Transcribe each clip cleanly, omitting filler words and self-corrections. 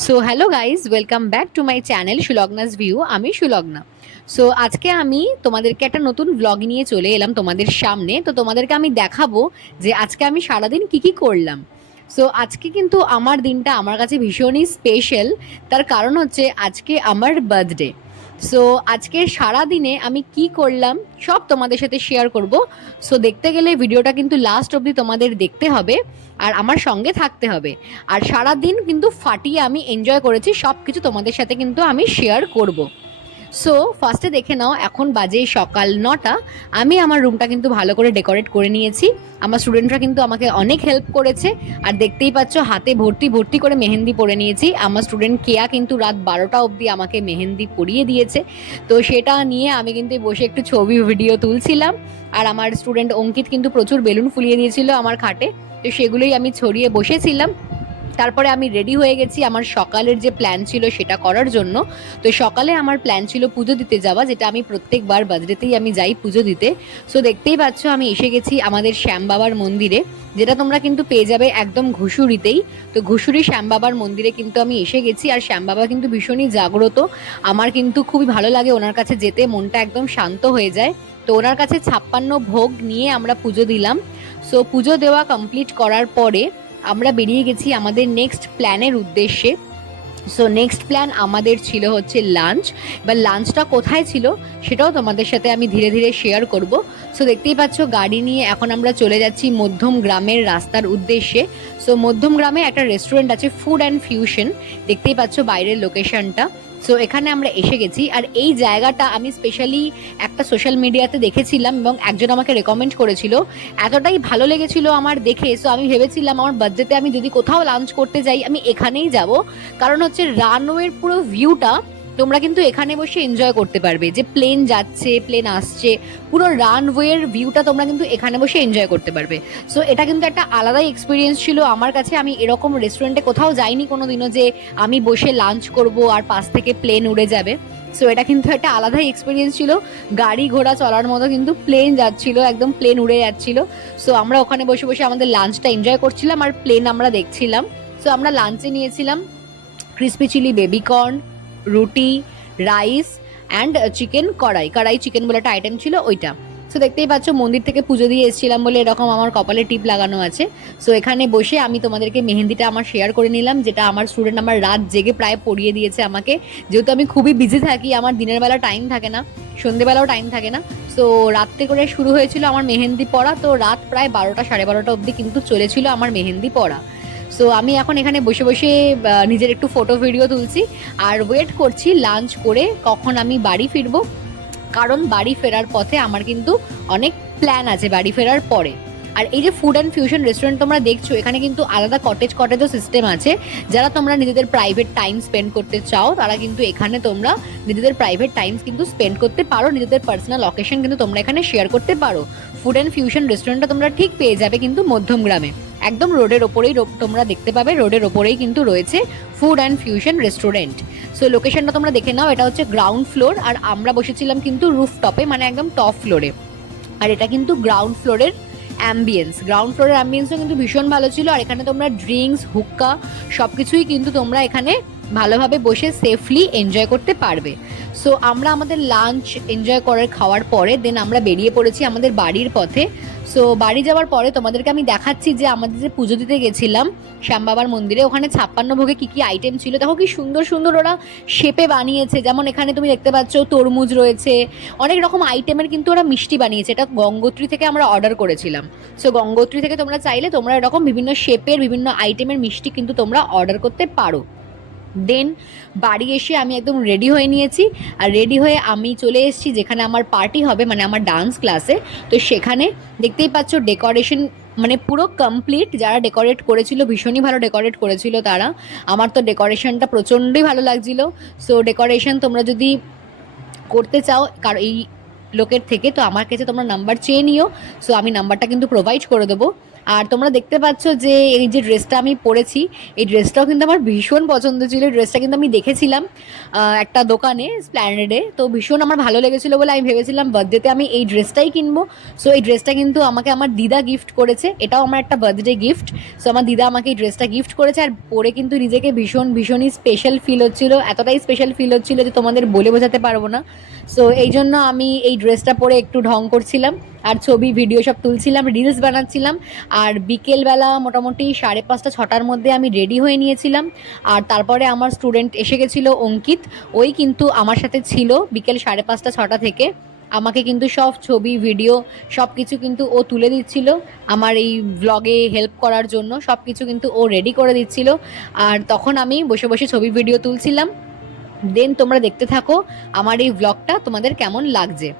So hello guys, welcome back to my channel Sulagna's view. আমি Sulagna. So আজকে আমি তোমাদেরকে একটা নতুন ব্লগ নিয়ে চলে এলাম তোমাদের সামনে। তো তোমাদেরকে আমি দেখাবো যে আজকে আমি সারাদিন কি কি করলাম। সো আজকে কিন্তু আমার দিনটা আমার কাছে ভীষণই স্পেশাল। তার কারণ হচ্ছে আজকে আমার বার্থডে। সো আজকে সারা দিনে আমি কি করলাম সব তোমাদের সাথে শেয়ার করব। সো দেখতে গেলে ভিডিওটা কিন্তু লাস্ট অবধি তোমাদের দেখতে হবে আর আমার সঙ্গে থাকতে হবে। আর সারা দিন কিন্তু ফাটিয়ে আমি এনজয় করেছি, সব কিছু তোমাদের সাথে কিন্তু আমি শেয়ার করব। সো ফার্স্টে দেখে নাও, এখন বাজে সকাল 9টা। আমি আমার রুমটা কিন্তু ভালো করে ডেকোরেট করে নিয়েছি। আমার স্টুডেন্টরা কিন্তু আমাকে অনেক হেল্প করেছে। আর দেখতেই পাচ্ছ হাতে ভর্তি ভর্তি করে মেহেন্দি পরে নিয়েছি। আমার স্টুডেন্ট কেয়া কিন্তু রাত 12টা অবধি আমাকে মেহেন্দি পরিয়ে দিয়েছে। তো সেটা নিয়ে আমি কিন্তু বসে একটু ছবি ভিডিও তুলছিলাম। আর আমার স্টুডেন্ট অঙ্কিত কিন্তু প্রচুর বেলুন ফুলিয়ে দিয়েছিল আমার খাটে। তো সেগুলোই আমি ছড়িয়ে বসেছিলাম। তারপরে আমি রেডি হয়ে গেছি আমার সকালের যে প্ল্যান ছিল সেটা করার জন্য। তো সকালে আমার প্ল্যান ছিল পুজো দিতে যাওয়া, যেটা আমি প্রত্যেকবার বার্থডেতেই আমি যাই পুজো দিতে। সো দেখতেই পাচ্ছ আমি এসে গেছি আমাদের শ্যাম বাবার মন্দিরে, যেটা তোমরা কিন্তু পেয়ে যাবে একদম ঘুষুরিতেই। তো ঘুষুরি শ্যাম বাবার মন্দিরে কিন্তু আমি এসে গেছি। আর শ্যাম বাবা কিন্তু ভীষণই জাগ্রত। আমার কিন্তু খুবই ভালো লাগে ওনার কাছে যেতে, মনটা একদম শান্ত হয়ে যায়। তো ওনার কাছে 56 ভোগ নিয়ে আমরা পুজো দিলাম। সো পুজো দেওয়া কমপ্লিট করার পরে আমরা বেরিয়ে গেছি আমাদের নেক্সট প্ল্যানের উদ্দেশ্যে। সো নেক্সট প্ল্যান আমাদের ছিল হচ্ছে লাঞ্চ। এবার লাঞ্চটা কোথায় ছিল সেটাও তোমাদের সাথে আমি ধীরে ধীরে শেয়ার করব। সো দেখতেই পাচ্ছ গাড়ি নিয়ে এখন আমরা চলে যাচ্ছি মধ্যম গ্রামের রাস্তার উদ্দেশ্যে। সো মধ্যম গ্রামে একটা রেস্টুরেন্ট আছে, ফুড অ্যান্ড ফিউশন। দেখতেই পাচ্ছ বাইরের লোকেশনটা। সো এখানে আমরা এসে গেছি। আর এই জায়গাটা আমি স্পেশালি একটা সোশ্যাল মিডিয়াতে দেখেছিলাম এবং একজন আমাকে রেকমেন্ড করেছিল। এতটাই ভালো লেগেছিল আমার দেখে। সো আমি ভেবেছিলাম আমার বার্থডেতে আমি যদি কোথাও লাঞ্চ করতে যাই আমি এখানেই যাব। কারণ হচ্ছে রানওয়ের পুরো ভিউটা তোমরা কিন্তু এখানে বসে এনজয় করতে পারবে, যে প্লেন যাচ্ছে প্লেন আসছে, পুরো রানওয়ের ভিউটা তোমরা কিন্তু এখানে বসে এনজয় করতে পারবে। সো এটা কিন্তু একটা আলাদাই এক্সপিরিয়েন্স ছিল আমার কাছে। আমি এরকম রেস্টুরেন্টে কোথাও যাইনি কোনো দিনও যে আমি বসে লাঞ্চ করব আর পাশ থেকে প্লেন উড়ে যাবে। সো এটা কিন্তু একটা আলাদাই এক্সপিরিয়েন্স ছিল। গাড়ি ঘোড়া চলার মতো কিন্তু প্লেন যাচ্ছিল, একদম প্লেন উড়ে যাচ্ছিল। সো আমরা ওখানে বসে বসে আমাদের লাঞ্চটা এনজয় করছিলাম আর প্লেন আমরা দেখছিলাম। সো আমরা লাঞ্চে নিয়েছিলাম ক্রিসপি চিলি বেবিকর্ন, রুটি, রাইস অ্যান্ড চিকেন কড়াই। কড়াই চিকেন বলে একটা আইটেম ছিল ওইটা। সো দেখতেই পাচ্ছ মন্দির থেকে পুজো দিয়ে এসেছিলাম বলে এরকম আমার কপালে টিপ লাগানো আছে। সো এখানে বসে আমি তোমাদেরকে মেহেন্দিটা আমার শেয়ার করে নিলাম, যেটা আমার স্টুডেন্ট আমার রাত জেগে প্রায় পরিয়ে দিয়েছে আমাকে। যেহেতু আমি খুবই বিজি থাকি, আমার দিনের বেলা টাইম থাকে না, সন্ধেবেলাও টাইম থাকে না। সো রাত্রে করে শুরু হয়েছিল আমার মেহেন্দি পড়া, তো রাত প্রায় 12টা 12:30 অবধি কিন্তু চলেছিল আমার মেহেন্দি পড়া। সো আমি এখন এখানে বসে বসে নিজের একটু ফটো ভিডিও তুলছি আর ওয়েট করছি লাঞ্চ করে কখন আমি বাড়ি ফিরবো। কারণ বাড়ি ফেরার পথে আমার কিন্তু অনেক প্ল্যান আছে বাড়ি ফেরার পরে। আর এই যে ফুড অ্যান্ড ফিউশন রেস্টুরেন্ট তোমরা দেখছো, এখানে কিন্তু আলাদা কটেজও সিস্টেম আছে। যারা তোমরা নিজেদের প্রাইভেট টাইম স্পেন্ড করতে চাও তারা কিন্তু এখানে তোমরা নিজেদের প্রাইভেট টাইম কিন্তু স্পেন্ড করতে পারো, নিজেদের পার্সোনাল লোকেশন কিন্তু তোমরা এখানে শেয়ার করতে পারো। ফুড অ্যান্ড ফিউশন রেস্টুরেন্টটা তোমরা ঠিক পেয়ে যাবে কিন্তু মধ্যম গ্রামে, একদম রোডের ওপরেই তোমরা দেখতে পাবে, রোডের ওপরেই কিন্তু রয়েছে food and fusion restaurant. So লোকেশনটা তোমরা দেখে নাও, এটা হচ্ছে গ্রাউন্ড ফ্লোর আর আমরা বসেছিলাম কিন্তু রুফটপে, মানে একদম টপ ফ্লোরে। আর এটা কিন্তু গ্রাউন্ড ফ্লোরের অ্যাম্বিয়েন্সও কিন্তু ভীষণ ভালো ছিল। আর এখানে তোমরা ড্রিঙ্কস, হুক্কা সব কিছুই কিন্তু তোমরা এখানে ভালোভাবে বসে সেফলি এনজয় করতে পারবে। সো আমরা আমাদের লাঞ্চ এনজয় করার খাওয়ার পরে দেন আমরা বেরিয়ে পড়েছি আমাদের বাড়ির পথে। সো বাড়ি যাওয়ার পরে তোমাদেরকে আমি দেখাচ্ছি যে আমাদের যে পুজো দিতে গেছিলাম শ্যাম বাবার মন্দিরে, ওখানে 56 ভোগে কি কি আইটেম ছিল। দেখো কি সুন্দর সুন্দর ওরা শেপে বানিয়েছে। যেমন এখানে তুমি দেখতে পাচ্ছ তরমুজ রয়েছে, অনেক রকম আইটেমের কিন্তু ওরা মিষ্টি বানিয়েছে। এটা গঙ্গোত্রী থেকে আমরা অর্ডার করেছিলাম। সো গঙ্গোত্রী থেকে তোমরা চাইলে তোমরা এরকম বিভিন্ন শেপের বিভিন্ন আইটেমের মিষ্টি কিন্তু তোমরা অর্ডার করতে পারো। দেন বাড়ি এসে আমি একদম রেডি হয়ে নিয়েছি। আর রেডি হয়ে আমি চলে এসেছি যেখানে আমার পার্টি হবে, মানে আমার ডান্স ক্লাসে। তো সেখানে দেখতেই পাচ্ছ ডেকোরেশন মানে পুরো কমপ্লিট। যারা ডেকোরেট করেছিল ভীষণই ভালো ডেকোরেট করেছিল তারা। আমার তো ডেকোরেশনটা প্রচণ্ডই ভালো লাগছিল। সো ডেকোরেশন তোমরা যদি করতে চাও কারো এই লোকের থেকে, তো আমার কাছে তোমরা নাম্বার চেয়ে নিও। সো আমি নাম্বারটা কিন্তু প্রোভাইড করে দেবো। আর তোমরা দেখতে পাচ্ছ যে এই যে ড্রেসটা আমি পরেছি, এই ড্রেসটাও কিন্তু আমার ভীষণ পছন্দ ছিল। এই ড্রেসটা কিন্তু আমি দেখেছিলাম একটা দোকানে স্প্ল্যানেডে, তো ভীষণ আমার ভালো লেগেছিল বলে আমি ভেবেছিলাম বার্থডেতে আমি এই ড্রেসটাই কিনবো। সো এই ড্রেসটা কিন্তু আমাকে আমার দিদা গিফট করেছে, এটাও আমার একটা বার্থডে গিফট। সো আমার দিদা আমাকে এই ড্রেসটা গিফট করেছে, আর পরে কিন্তু নিজেকে ভীষণই স্পেশাল ফিল হচ্ছিল, এতটাই স্পেশাল ফিল হচ্ছিল যে তোমাদের বলে বোঝাতে পারবো না। সো এই জন্য আমি এই ড্রেসটা পরে একটু ঢং করছিলাম, আর ছবি ভিডিও সব তুলছিলাম, রিলস বানাচ্ছিলাম। আর বিকেলবেলা মোটামুটি 5:30-6টার মধ্যে আমি রেডি হয়ে নিয়েছিলাম। আর তারপরে আমার স্টুডেন্ট এসে গেছিলো অঙ্কিত, ওই কিন্তু আমার সাথে ছিল বিকেল 5:30-6টা থেকে। আমাকে কিন্তু সব ছবি ভিডিও সব কিছু কিন্তু ও তুলে দিচ্ছিল, আমার এই ভ্লগে হেল্প করার জন্য সব কিছু কিন্তু ও রেডি করে দিচ্ছিল। আর তখন আমি বসে বসে ছবি ভিডিও তুলছিলাম। দেন তোমরা দেখতে থাকো আমার এই ভ্লগটা তোমাদের কেমন লাগছে।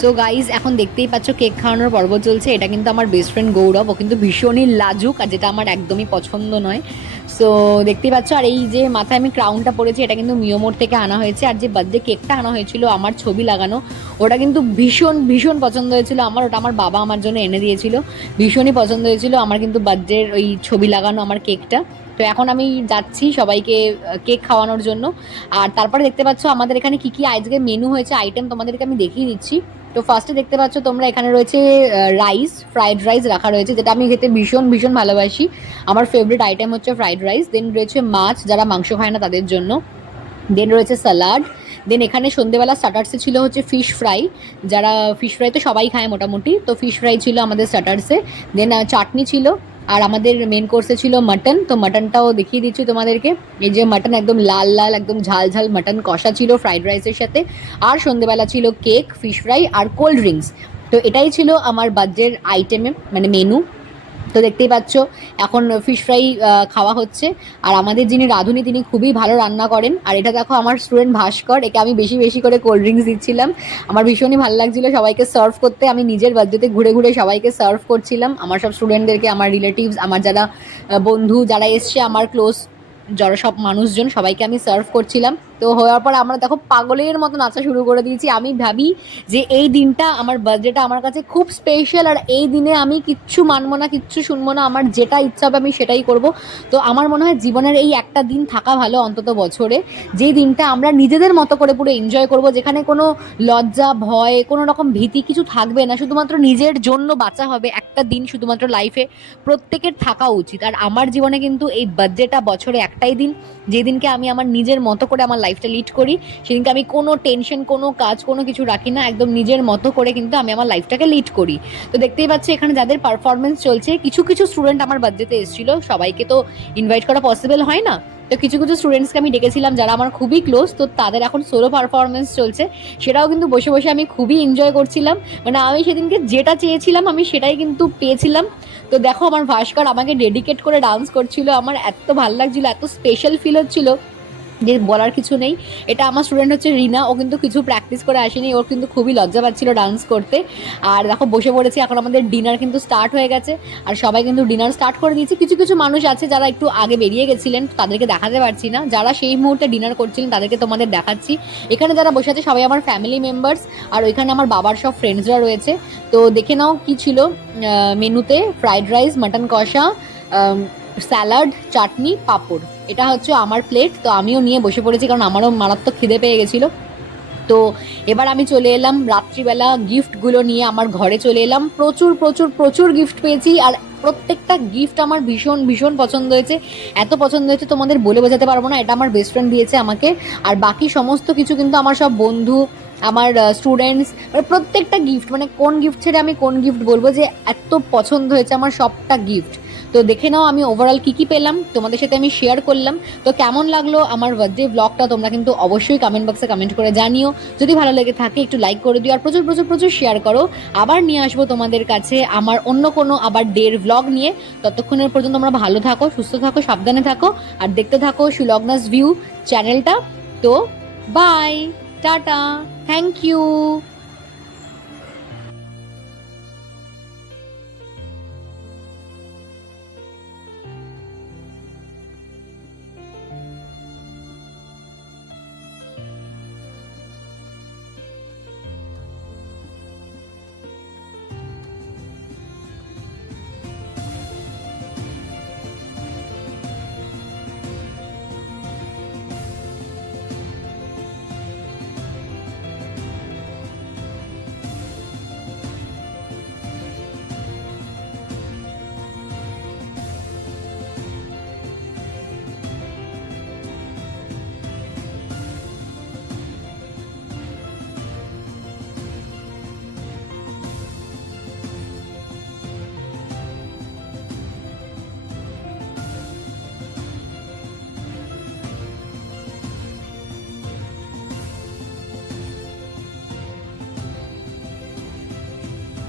সো গাইজ এখন দেখতেই পাচ্ছ কেক খাওয়ানোর পর্ব চলছে। এটা কিন্তু আমার বেস্ট ফ্রেন্ড গৌরব, ও কিন্তু ভীষণই লাজুক, আর যেটা আমার একদমই পছন্দ নয়। সো দেখতেই পাচ্ছ, আর এই যে মাথায় আমি ক্রাউনটা পরেছি এটা কিন্তু মিয়োমোর থেকে আনা হয়েছে। আর যে বার্থডে কেকটা আনা হয়েছিল আমার ছবি লাগানো, ওটা কিন্তু ভীষণ পছন্দ হয়েছিল আমার, ওটা আমার বাবা আমার জন্য এনে দিয়েছিল, ভীষণই পছন্দ হয়েছিল আমার কিন্তু বার্থডের ওই ছবি লাগানো আমার কেকটা। তো এখন আমি যাচ্ছি সবাইকে কেক খাওয়ানোর জন্য। আর তারপরে দেখতে পাচ্ছ আমাদের এখানে কি কি আজকে মেনু হয়েছে, আইটেম তোমাদেরকে আমি দেখিয়ে দিচ্ছি। তো ফার্স্টে দেখতে পাচ্ছ তোমরা এখানে রয়েছে রাইস, ফ্রাইড রাইস রাখা রয়েছে, যেটা আমি খেতে ভীষণ ভালোবাসি। আমার ফেভারিট আইটেম হচ্ছে ফ্রাইড রাইস। দেন রয়েছে মাছ, যারা মাংস খায় না তাদের জন্য। দেন রয়েছে স্যালাড। দেন এখানে সন্ধ্যেবেলা স্টার্টার্সে ছিল হচ্ছে ফিশ ফ্রাই, যারা ফিশ ফ্রাই তো সবাই খায় মোটামুটি, তো ফিশ ফ্রাই ছিল আমাদের স্টার্টার্সে। দেন চাটনি ছিল, আর আমাদের মেন কোর্সে ছিল মাটন। তো মাটনটাও দেখিয়ে দিচ্ছি তোমাদেরকে, এই যে মাটন একদম লাল একদম ঝাল মাটন কষা ছিল ফ্রাইড রাইসের সাথে। আর সন্ধ্যেবেলা ছিল কেক, ফিশ ফ্রাই আর কোল্ড ড্রিঙ্কস। তো এটাই ছিল আমার বার্থডের আইটেমে মানে মেনু। তো দেখতেই পাচ্ছ এখন ফিশ ফ্রাই খাওয়া হচ্ছে। আর আমাদের যিনি রাঁধুনি তিনি খুবই ভালো রান্না করেন। আর এটা দেখো আমার স্টুডেন্ট ভাস্কর, একে আমি বেশি বেশি করে কোল্ড ড্রিঙ্কস দিচ্ছিলাম। আমার ভীষণই ভালো লাগছিল সবাইকে সার্ভ করতে। আমি নিজের বার্থডেতে ঘুরে ঘুরে সবাইকে সার্ভ করছিলাম, আমার সব স্টুডেন্টদেরকে, আমার রিলেটিভস, আমার যারা বন্ধু যারা এসছে, আমার ক্লোজ যারা সব মানুষজন, সবাইকে আমি সার্ভ করছিলাম। তো হওয়ার পর আমরা দেখো পাগলের মতো নাচা শুরু করে দিয়েছি। আমি ভাবি যে এই দিনটা, আমার বার্থডেটা আমার কাছে খুব স্পেশাল, আর এই দিনে আমি কিচ্ছু মানবো না, কিচ্ছু শুনবো না, আমার যেটা ইচ্ছা হবে আমি সেটাই করব। তো আমার মনে হয় জীবনের এই একটা দিন থাকা ভালো অন্তত বছরে, যেই দিনটা আমরা নিজেদের মতো করে পুরো এনজয় করব, যেখানে কোনো লজ্জা ভয় কোনো রকম ভীতি কিছু থাকবে না, শুধুমাত্র নিজের জন্য বাঁচা হবে একটা দিন শুধুমাত্র লাইফে, প্রত্যেকের থাকা উচিত। আর আমার জীবনে কিন্তু এই বার্থডেটা বছরে একটাই দিন, যেদিনকে আমি আমার নিজের মতো করে আমার লাইফটা লিড করি। সেদিনকে আমি কোনো টেনশন, কোনো কাজ, কোনো কিছু রাখি না, একদম নিজের মতো করে কিন্তু আমি আমার লাইফটাকে লিড করি। তো দেখতেই পাচ্ছি এখানে যাদের পারফরমেন্স চলছে, কিছু কিছু স্টুডেন্ট আমার বার্থডেতে এসেছিল, সবাইকে তো ইনভাইট করা পসিবল হয় না। তো কিছু কিছু স্টুডেন্টসকে আমি ডেকেছিলাম যারা আমার খুবই ক্লোজ, তো তাদের এখন সোলো পারফরমেন্স চলছে, সেটাও কিন্তু বসে বসে আমি খুবই এনজয় করছিলাম। মানে আমি সেদিনকে যেটা চেয়েছিলাম আমি সেটাই কিন্তু পেয়েছিলাম। তো দেখো আমার ভাস্কর আমাকে ডেডিকেট করে ডান্স করছিল, আমার এত ভালো লাগছিল, এত স্পেশাল ফিল হচ্ছিল যে বলার কিছু নেই। এটা আমার স্টুডেন্ট হচ্ছে রিনা, ও কিন্তু কিছু প্র্যাকটিস করে আসেনি, ওর কিন্তু খুবই লজ্জা পাচ্ছিল ডান্স করতে। আর দেখো বসে পড়েছি, এখন আমাদের ডিনার কিন্তু স্টার্ট হয়ে গেছে, আর সবাই কিন্তু ডিনার স্টার্ট করে দিয়েছে। কিছু কিছু মানুষ আছে যারা একটু আগে বেরিয়ে গেছিলেন, তাদেরকে দেখাতে পারছি না, যারা সেই মুহূর্তে ডিনার করছিলেন তাদেরকে তোমাদের দেখাচ্ছি। এখানে যারা বসে আছে সবাই আমার ফ্যামিলি মেম্বার্স, আর ওইখানে আমার বাবার সব ফ্রেন্ডসরা রয়েছে। তো দেখে নাও কি ছিল মেনুতে: ফ্রাইড রাইস, মাটন কষা, স্যালাড, চাটনি, পাঁপড়। এটা হচ্ছে আমার প্লেট, তো আমিও নিয়ে বসে পড়েছি কারণ আমারও মারাত্মক খিদে পেয়ে গেছিলো। তো এবার আমি চলে এলাম রাত্রিবেলা গিফটগুলো নিয়ে, আমার ঘরে চলে এলাম। প্রচুর প্রচুর প্রচুর গিফট পেয়েছি, আর প্রত্যেকটা গিফট আমার ভীষণ ভীষণ পছন্দ হয়েছে। এত পছন্দ হয়েছে তোমাদের বলে বোঝাতে পারবো না। এটা আমার বেস্ট ফ্রেন্ড দিয়েছে আমাকে, আর বাকি সমস্ত কিছু কিন্তু আমার সব বন্ধু, আমার স্টুডেন্টস, মানে প্রত্যেকটা গিফট, মানে কোন গিফট ছেড়ে আমি কোন গিফট বলবো যে এত পছন্দ হয়েছে আমার সবটা গিফট। তো দেখে নাও আমি ওভারঅল কী কী পেলাম, তোমাদের সাথে আমি শেয়ার করলাম। তো কেমন লাগলো আমার বার্থডে ব্লগটা তোমরা কিন্তু অবশ্যই কমেন্ট বক্সে কমেন্ট করে জানিও। যদি ভালো লেগে থাকে একটু লাইক করে দিও, আর প্রচুর প্রচুর প্রচুর শেয়ার করো। আবার নিয়ে আসবো তোমাদের কাছে আমার অন্য কোনো আবার ডের ব্লগ নিয়ে। ততক্ষণের পর্যন্ত তোমরা ভালো থাকো, সুস্থ থাকো, সাবধানে থাকো, আর দেখতে থাকো সুলগ্নাস ভিউ চ্যানেলটা। তো বাই, টাটা, থ্যাংক ইউ।